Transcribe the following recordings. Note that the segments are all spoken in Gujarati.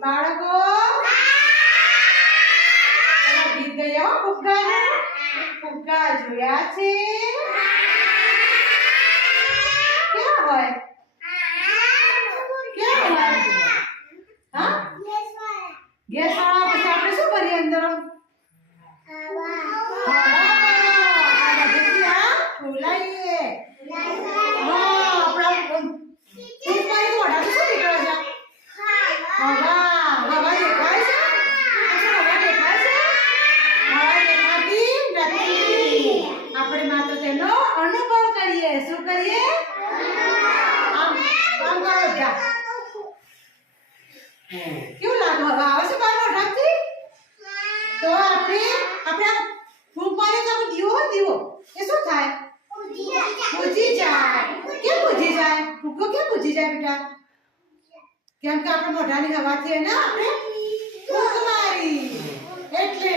બાળકો ગીત ગયા ફુગ્ગા ફુગ્ગા જોયા છે ક્યાં હોય ક્યાં હોય હા ગેસ વાળા પછી આપણે શું કરીએ અંદર ફૂલાઈએ અનુભવ કરીએ શું કરીએ આમ આમ કરો જા કેવું લાગે હવે આવે છે બાર મોઢાથી તો આપણે ફૂંક મારી તો દીવો હોય દીવો એ શું થાય બુજી જાય કેમ બુજી જાય ફૂંકો કેમ બુજી જાય બેટા કેમ કે આપણે મોઢાની હવાથી એને આપણે ફૂંક મારી એટલે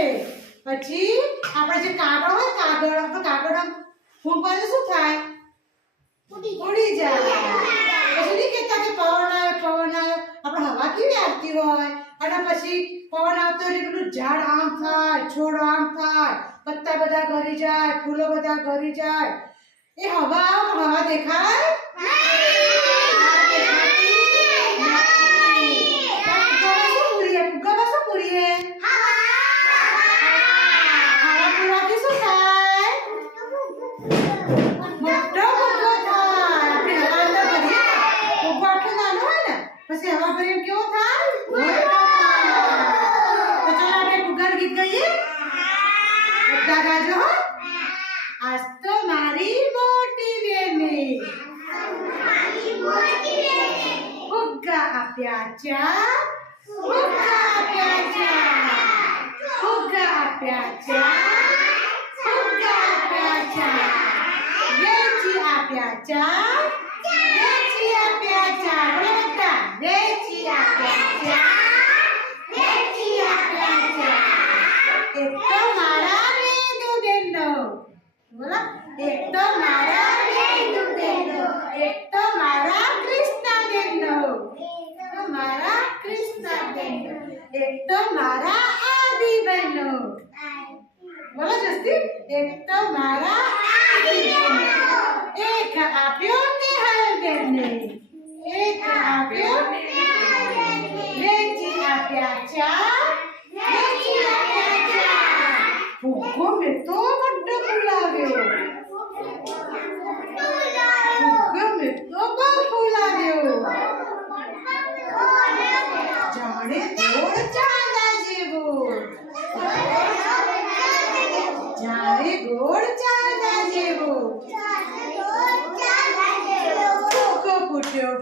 પછી આપણે જે કાગળ હોય કાગળ આપણે કાગળ ફૂંક મારી શું થાય ઉડી જાય પછી નહીં કહેતા કે પવન આવ્યો આપણે હવા કેવી આવતી હોય અને પછી પવન આવતો એટલે પેલું ઝાડ આમ થાય છોડ આમ થાય પત્તા બધા ગળી જાય ફૂલો બધા ગળી જાય એ હવા દેખાય પછી હવા ભરી કેવો થાય તો ચાલો આપણે ફુગ્ગાનું ગીત ગાઈએ બધા ગાજો હો આજ તો મારી મોટી બેને ફુગ્ગા આપ્યા ચા ફુગ્ગા આપ્યા ચા ફુગ્ગા આપ્યા ચા ફુગ્ગા આપ્યા ચા વેચી આપ્યા ચા વેચી આપ્યા ચા વેચી આપ્યા ચા વેચી આપ્યા ચા એક તો મારા વેદુ બેનો બોલો એક તો મારા વેદુ બેનો એક તો મારા કૃષ્ણ બેનો મારા કૃષ્ણ બેનો એક તો મારા આદિ બેનો બોલો જસ્તી એક તો મારા આદિ બેનો એક આપ્યો નેહલ બેને એક આપ્યો વેચી આપ્યા ચા વેચી આપ્યા ચા ફુગ્ગો મેં તો બડ્ડો ફૂલાવ્યો ફુગ્ગો મેં તો બહુ ફૂલાવ્યો જાણે ગોળ ચાંદા જેવો જાણે ગોળ ચાંદા જેવો ફુગ્ગો ફૂટ્યો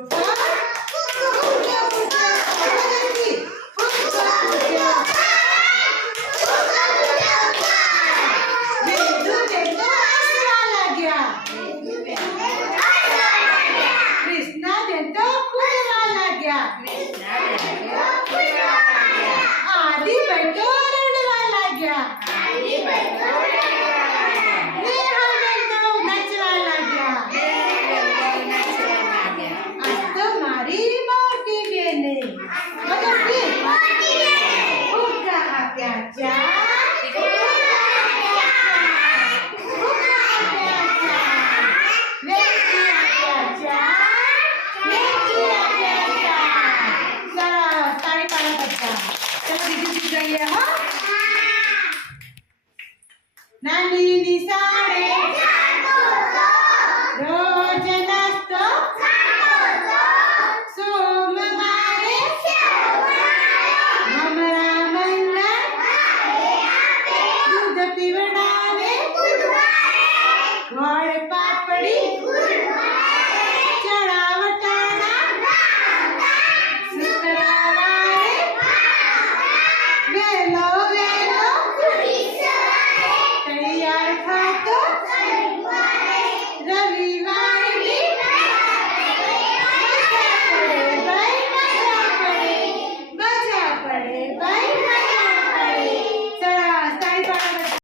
નાની નિશા